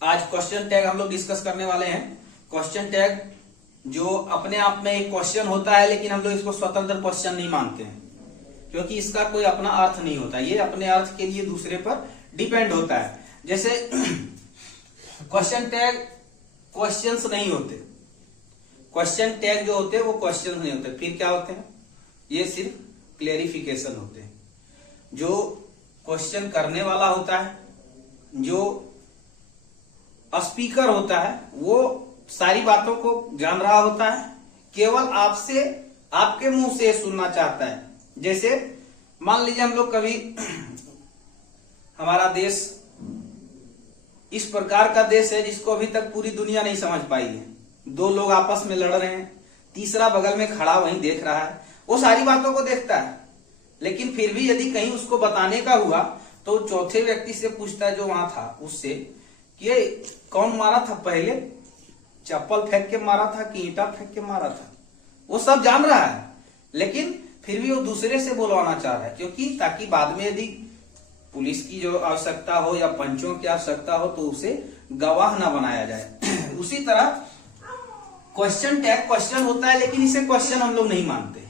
आज question tag हम लोग डिस्कस करने वाले हैं। क्वेश्चन टैग जो अपने आप में एक क्वेश्चन होता है, लेकिन हम लोग इसको स्वतंत्र क्वेश्चन नहीं मानते हैं, क्योंकि इसका कोई अपना अर्थ नहीं होता। ये अपने अर्थ के लिए दूसरे पर डिपेंड होता है। जैसे क्वेश्चन टैग क्वेश्चंस नहीं होते, क्वेश्चन टैग जो होते हैं वो क्वेश्चन नहीं होते। फिर क्या होते हैं? ये सिर्फ क्लेरिफिकेशन होते हैं। जो क्वेश्चन करने वाला होता है, जो स्पीकर होता है, वो सारी बातों को जान रहा होता है, केवल आपसे आपके मुंह से सुनना चाहता है। जैसे मान लीजिए हम लोग कभी हमारा देश इस प्रकार का देश है जिसको अभी तक पूरी दुनिया नहीं समझ पाई है। दो लोग आपस में लड़ रहे हैं, तीसरा बगल में खड़ा वहीं देख रहा है, वो सारी बातों को देखता है, लेकिन फिर भी यदि कहीं उसको बताने का हुआ तो चौथे व्यक्ति से पूछता है जो वहां था उससे कि ये कौन मारा था, पहले चप्पल फेंक के मारा था कि ईंटा फेंक के मारा था। वो सब जान रहा है, लेकिन फिर भी वो दूसरे से बुलवाना चाह रहा है, क्योंकि ताकि बाद में यदि पुलिस की जो आवश्यकता हो या पंचों की आवश्यकता हो तो उसे गवाह न बनाया जाए। उसी तरह क्वेश्चन टैग क्वेश्चन होता है, लेकिन इसे क्वेश्चन हम लोग नहीं मानते,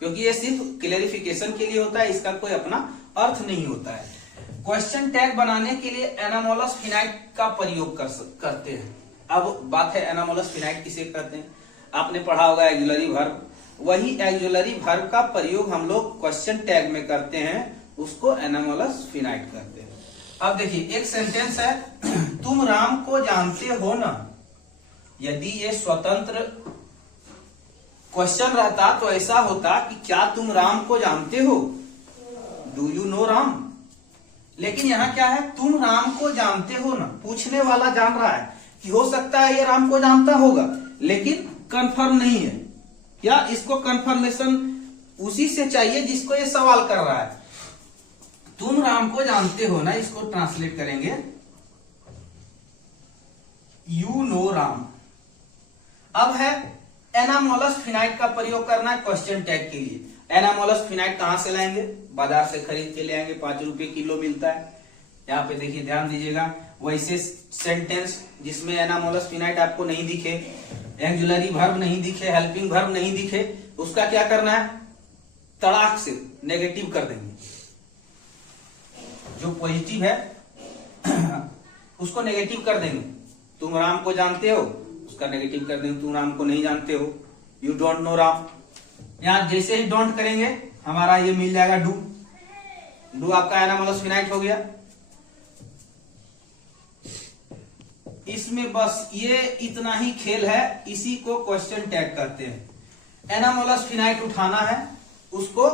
क्योंकि ये सिर्फ क्लेरिफिकेशन के लिए होता है, इसका कोई अपना अर्थ नहीं होता है। क्वेश्चन टैग बनाने के लिए एनामोलस फिनाइट का प्रयोग करते हैं। अब बात है एनामोलस फिनाइट किसे कहते हैं। आपने पढ़ा होगा एक्जुलरी वर्ब, वही एक्जुलरी वर्ब का प्रयोग हम लोग क्वेश्चन टैग में करते हैं, उसको एनामोलस फिनाइट कहते हैं। अब देखिए एक सेंटेंस है, तुम राम को जानते हो ना। यदि ये स्वतंत्र क्वेश्चन रहता तो ऐसा होता कि क्या तुम राम को जानते हो, डू यू नो राम। लेकिन यहाँ क्या है, तुम राम को जानते हो ना। पूछने वाला जान रहा है कि हो सकता है ये राम को जानता होगा, लेकिन कंफर्म नहीं है, या इसको कंफर्मेशन उसी से चाहिए जिसको ये सवाल कर रहा है। तुम राम को जानते हो ना, इसको ट्रांसलेट करेंगे यू नो राम। अब है एनामोलस फिनाइट का प्रयोग करना है क्वेश्चन टैग के लिए। एनामोलस फिनाइट कहां से लाएंगे? बाजार से खरीद के ले आएंगे, 5 रुपए किलो मिलता है। यहाँ पे देखिए ध्यान दीजिएगा, वैसे सेंटेंस जिसमें एनामोलस फिनाइट आपको नहीं दिखे, एक्जुलरी वर्ब नहीं दिखे, हेल्पिंग वर्ब नहीं दिखे, उसका क्या करना है? तड़ाक से नेगेटिव कर देंगे। जो पॉजिटिव है उसको नेगेटिव कर देंगे। तुम राम को जानते हो, उसका नेगेटिव कर देंगे, तुम राम को नहीं जानते हो, यू डोंट नो राम। यहां जैसे ही डोंट करेंगे हमारा ये मिल जाएगा डू। डू आपका एनामोलस फिनाइट हो गया। इसमें बस ये इतना ही खेल है, इसी को क्वेश्चन टैग कहते हैं। एनामोलस फिनाइट उठाना है, उसको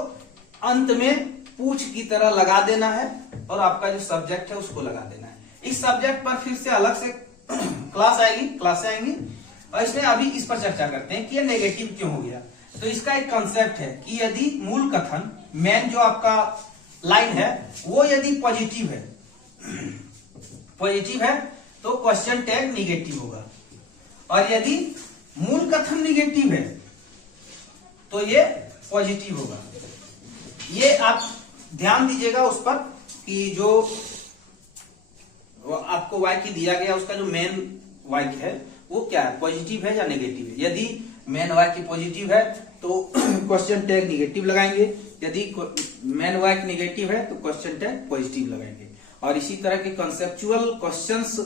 अंत में पूछ की तरह लगा देना है, और आपका जो सब्जेक्ट है उसको लगा देना है। इस सब्जेक्ट पर फिर से अलग से क्लासें आएंगी, और इसमें अभी इस पर चर्चा करते हैं कि ये नेगेटिव क्यों हो गया। तो इसका एक कंसेप्ट है कि यदि मूल कथन मेन जो आपका लाइन है वो यदि पॉजिटिव है तो क्वेश्चन टैग निगेटिव होगा, और यदि मूल कथन निगेटिव है तो ये पॉजिटिव होगा। ये आप ध्यान दीजिएगा उस पर कि जो आपको वाक्य दिया गया उसका जो मेन वाक्य है वो क्या है, पॉजिटिव है या नेगेटिव है। यदि मेन वाक्य पॉजिटिव है तो क्वेश्चन टैग निगेटिव लगाएंगे, यदि मेन वाक्य नेगेटिव है तो क्वेश्चन टैग पॉजिटिव लगाएंगे। और इसी तरह के कंसेप्चुअल क्वेश्चंस,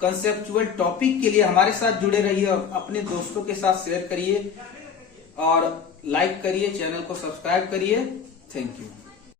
कंसेप्चुअल टॉपिक के लिए हमारे साथ जुड़े रहिए, और अपने दोस्तों के साथ शेयर करिए, और लाइक करिए, चैनल को सब्सक्राइब करिए। Thank you.